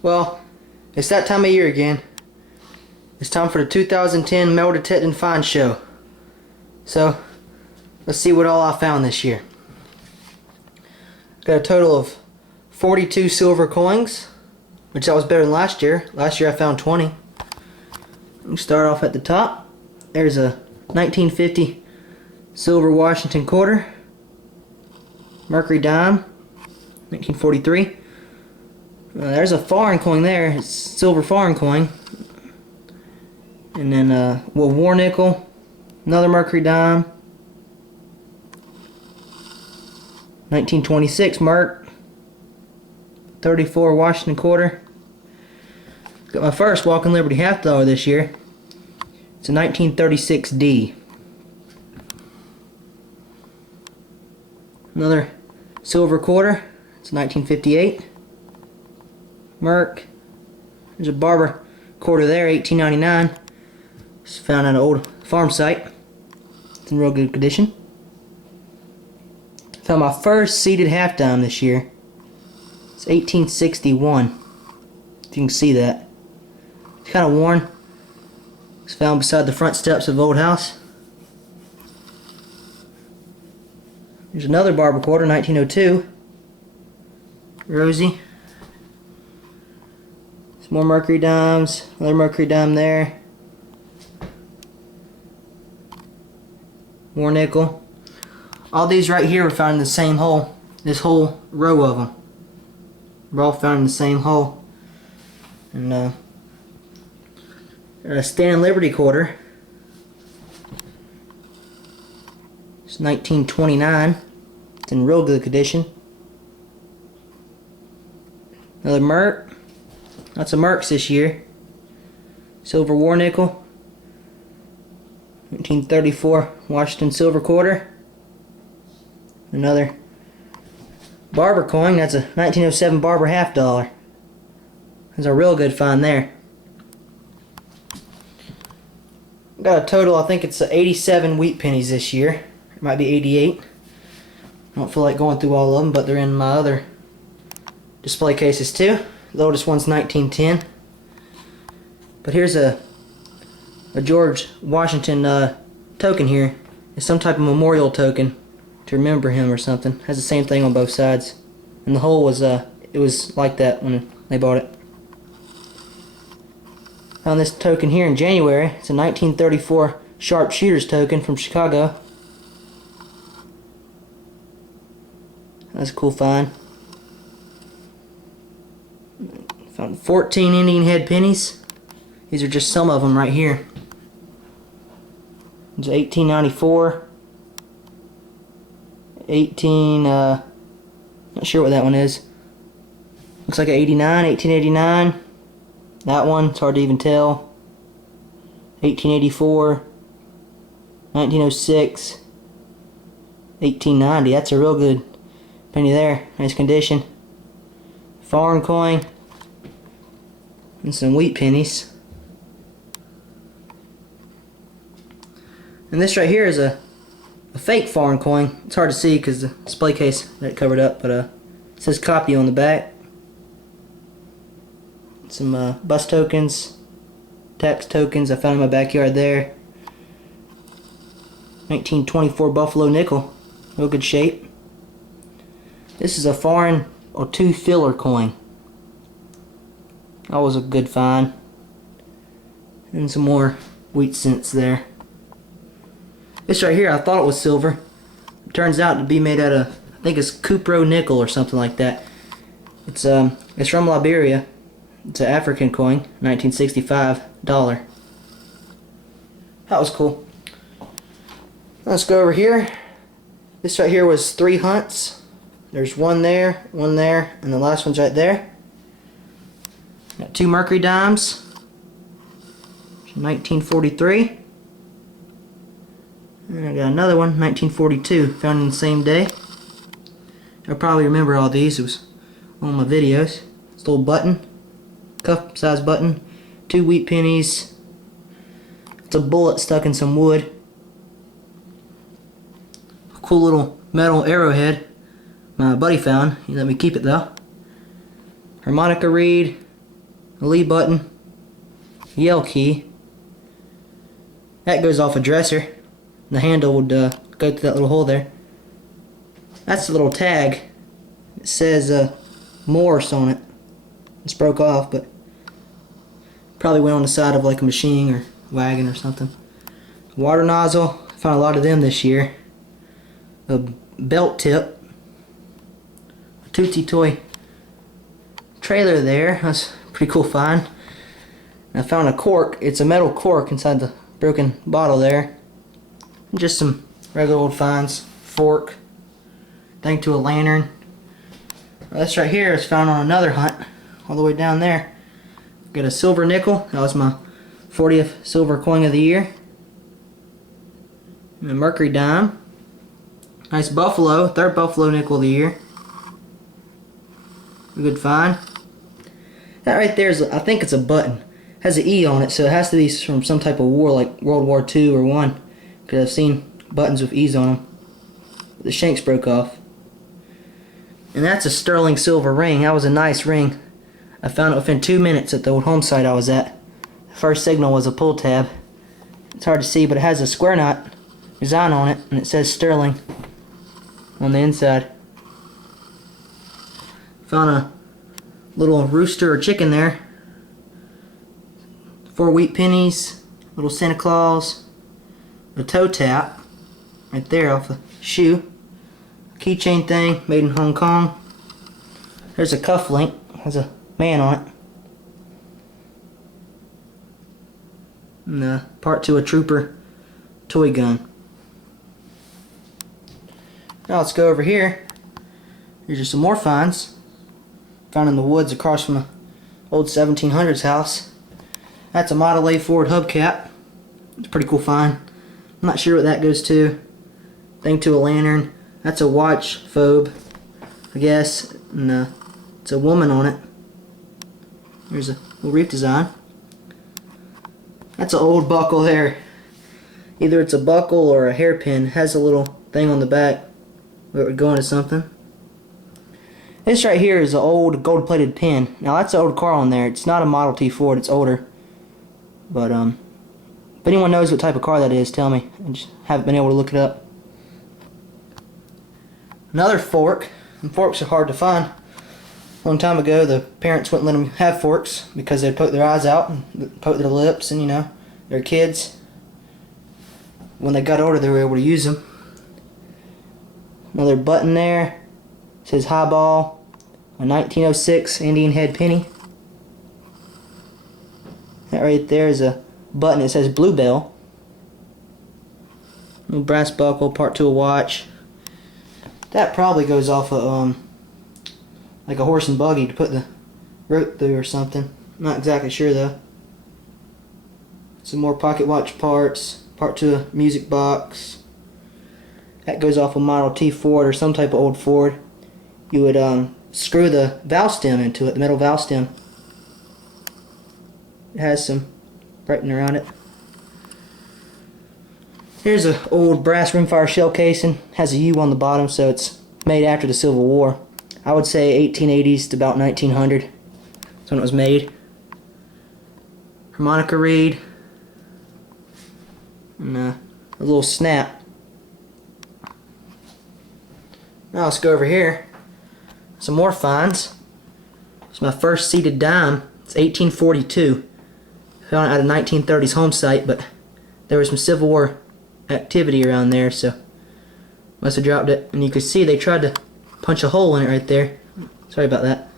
Well, it's that time of year again. It's time for the 2010 Metal Detect and Find Show. So, let's see what all I found this year. Got a total of 42 silver coins, which that was better than last year. Last year I found 20. We start off at the top. There's a 1950 silver Washington quarter, Mercury dime, 1943. There's a foreign coin there. It's silver foreign coin. And then war nickel, another Mercury dime, 1926 Merc, 34 Washington quarter. Got my first Walking Liberty half dollar this year. It's a 1936 D. Another silver quarter. It's 1958 Merc. There's a barber quarter there, 1899. It's found on an old farm site. It's in real good condition. Found my first seeded half dime this year. It's 1861. If you can see that. It's kind of worn. It's found beside the front steps of the old house. There's another barber quarter, 1902. Rosy. Some more Mercury dimes. Another Mercury dime there. More nickel. All these right here were found in the same hole. This whole row of them. We're all found in the same hole. And a Stand Liberty quarter. It's 1929. It's in real good condition. Another Merc. Lots of Mercs this year. Silver war nickel. 1934 Washington silver quarter. Another barber coin. That's a 1907 barber half dollar. That's a real good find there. Got a total, I think it's 87 wheat pennies this year. It might be 88. I don't feel like going through all of them, but they're in my other display cases too. The oldest one's 1910. But here's a George Washington token here. It's some type of memorial token to remember him or something. Has the same thing on both sides. And the hole was it was like that when they bought it. Found this token here in January. It's a 1934 sharpshooter's token from Chicago. That's a cool find. Found 14 Indian head pennies. These are just some of them right here. It's 1894. Not sure what that one is. Looks like an 89, 1889. That one, it's hard to even tell. 1884, 1906, 1890. That's a real good penny there. Nice condition. Foreign coin. And some wheat pennies. And this right here is a fake foreign coin. It's hard to see because the display case got it covered up, but it says copy on the back. Some bus tokens, tax tokens I found in my backyard there. 1924 Buffalo nickel, real good shape. This is a foreign or two filler coin. Always a good find. And some more wheat cents there. This right here, I thought it was silver. It turns out to be made out of, I think it's cupro nickel or something like that. It's from Liberia. It's an African coin, 1965 dollar. That was cool. Let's go over here. This right here was 3 hunts. There's one there, and the last one's right there. Got 2 Mercury dimes. 1943. And I got another one, 1942, found in the same day. I probably remember all these. It was on my videos. It's a little button, cuff size button, 2 wheat pennies. It's a bullet stuck in some wood. Cool little metal arrowhead my buddy found. He let me keep it though. Harmonica reed, a Lee button, yell key. That goes off a dresser. The handle would go through that little hole there. That's the little tag. It says Morse on it. It's broke off, but probably went on the side of like a machine or wagon or something. Water nozzle. Found a lot of them this year. A belt tip. A Tootsie Toy trailer there. That's a pretty cool find. I found a cork. It's a metal cork inside the broken bottle there. And just some regular old finds. Fork. Thing to a lantern. This right here is found on another hunt. All the way down there. Got a silver nickel. That was my 40th silver coin of the year. And a mercury dime. Nice buffalo. 3rd buffalo nickel of the year. A good find. That right there is, I think it's a button. Has an E on it, so it has to be from some type of war, like World War II or 1. Because I've seen buttons with E's on them. The shanks broke off. And that's a sterling silver ring. That was a nice ring. I found it within 2 minutes at the old home site I was at. The first signal was a pull tab. It's hard to see, but it has a square knot design on it, and it says sterling on the inside. Found a little rooster or chicken there. 4 wheat pennies, little Santa Claus, a toe tap right there off the shoe. Keychain thing made in Hong Kong. There's a cuff link, has a man on it. And part to a trooper toy gun. Now let's go over here. Here's just some more finds. Found in the woods across from the old 1700s house. That's a Model A Ford hubcap. It's a pretty cool find. I'm not sure what that goes to. Thing to a lantern. That's a watch fob, I guess. And it's a woman on it. There's a little reef design. That's an old buckle there. Either it's a buckle or a hairpin. It has a little thing on the back where it would go into something. This right here is an old gold-plated pin. Now that's an old car on there. It's not a Model T Ford. It's older. But if anyone knows what type of car that is, tell me. I just haven't been able to look it up. Another fork. And forks are hard to find. A long time ago, the parents wouldn't let them have forks because they'd poke their eyes out and poke their lips, and you know, they're kids. When they got older, they were able to use them. Another button there. It says highball. A 1906 Indian head penny. That right there is a button. It says Bluebell. Little brass buckle, part to a watch. That probably goes off a like a horse and buggy to put the rope through or something. I'm not exactly sure though. Some more pocket watch parts, part to a music box. That goes off a Model T Ford or some type of old Ford. You would screw the valve stem into it, the metal valve stem. It has some brightening around it. Here's an old brass rimfire shell casing. Has a U on the bottom, so it's made after the Civil War. I would say 1880s to about 1900. That's when it was made. Harmonica reed. And a little snap. Now let's go over here. Some more finds. It's my first seated dime. It's 1842. Found it at a 1930s home site, but there was some Civil War activity around there, so must have dropped it. And you can see they tried to punch a hole in it right there. Sorry about that.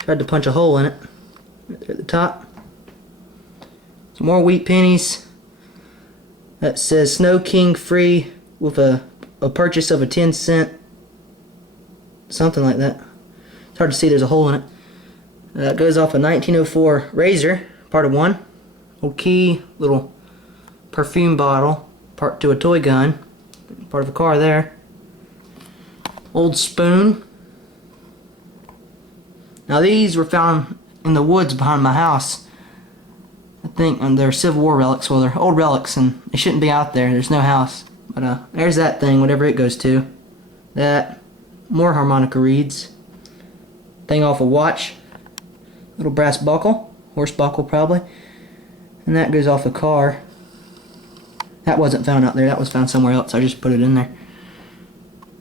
Tried to punch a hole in it right there at the top. Some more wheat pennies. That says Snow King free with a purchase of a 10-cent. Something like that. It's hard to see, there's a hole in it. That goes off a 1904 Razor, part of one. Old key, little perfume bottle, part to a toy gun, part of a car there. Old spoon. Now these were found in the woods behind my house. I think they're Civil War relics. Well, they're old relics and they shouldn't be out there. There's no house. But there's that thing, whatever it goes to. That. More harmonica reeds. Thing off a watch. Little brass buckle. horse buckle probably. And that goes off the car. That wasn't found out there, that was found somewhere else. I just put it in there.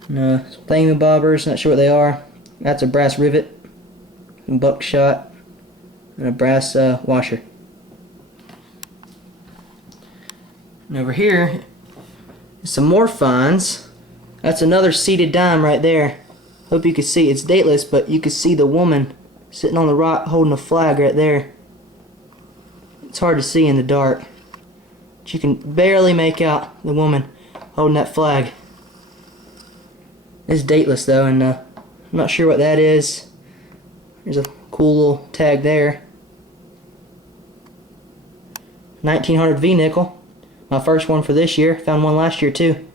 And, some thingamabobbers, not sure what they are. That's a brass rivet, some buckshot, and a brass washer. And over here is some more finds. That's another seated dime right there. Hope you can see. It's dateless, but you can see the woman sitting on the rock holding a flag right there. It's hard to see in the dark, but you can barely make out the woman holding that flag. It's dateless though, and I'm not sure what that is. There's a cool little tag there. 1900 V nickel. My first one for this year. Found one last year too.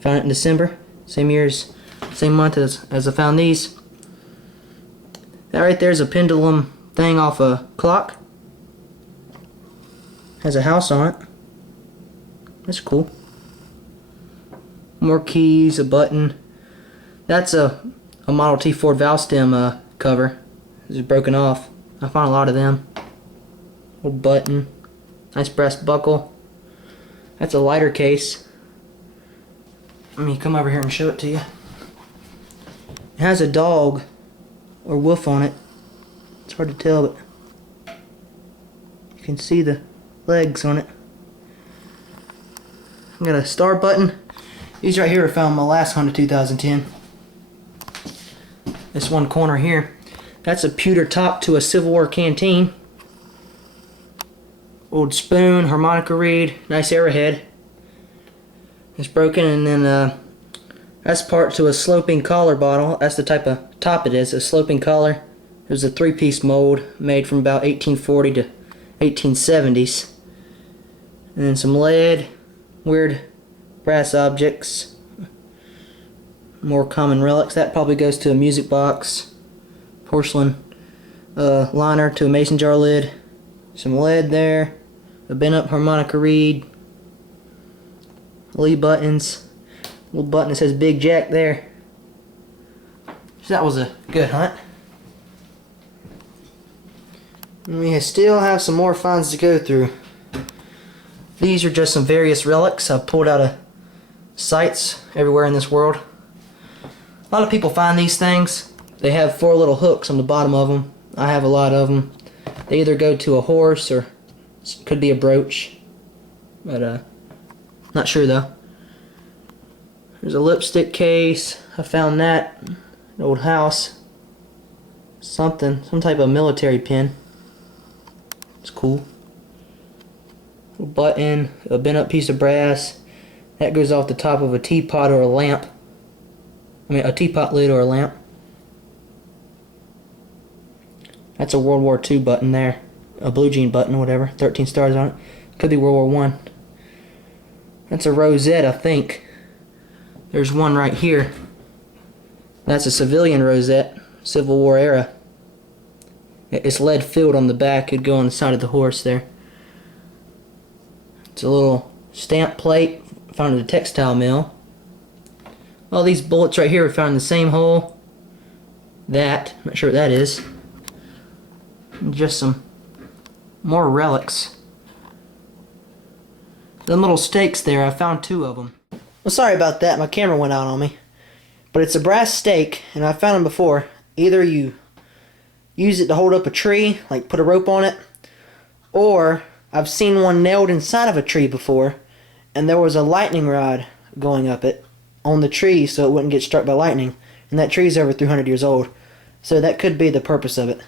Found it in December. Same month as I found these. That right there is a pendulum thing off a clock. Has a house on it. That's cool. More keys, a button. That's a Model T Ford valve stem cover. It's broken off. I found a lot of them. Little button. Nice brass buckle. That's a lighter case. Let me come over here and show it to you. It has a dog or wolf on it. It's hard to tell, but you can see the legs on it. I got a star button. These right here are found in my last hunt of 2010. This one corner here, that's a pewter top to a Civil War canteen. Old spoon, harmonica reed, nice arrowhead. It's broken, and then that's part to a sloping collar bottle. That's the type of top it is, a sloping collar. It was a 3-piece mold made from about 1840 to 1870s. And then some lead, weird brass objects. More common relics. That probably goes to a music box. Porcelain liner to a mason jar lid. Some lead there. A bent up harmonica reed. Lee buttons. Little button that says Big Jack there. So that was a good hunt. And we still have some more finds to go through. These are just some various relics I pulled out of sites everywhere in this world. A lot of people find these things. They have 4 little hooks on the bottom of them. I have a lot of them. They either go to a horse or could be a brooch, but not sure though. There's a lipstick case. I found that in an old house. Some type of military pin. It's cool. A button, a bent up piece of brass. That goes off the top of a teapot or a lamp. I mean, a teapot lid or a lamp. That's a World War II button there. A blue jean button, whatever. 13 stars on it. Could be World War I. That's a rosette, I think. There's one right here. That's a civilian rosette. Civil War era. It's lead filled on the back. It'd go on the side of the horse there. It's a little stamp plate found at a textile mill. All these bullets right here were found in the same hole. That, not sure what that is. And just some more relics. Them little stakes there, I found 2 of them. Well, sorry about that, my camera went out on me. But it's a brass stake, and I've found them before. Either you use it to hold up a tree, like put a rope on it, or I've seen one nailed inside of a tree before, and there was a lightning rod going up it on the tree so it wouldn't get struck by lightning. And that tree's over 300 years old. So that could be the purpose of it.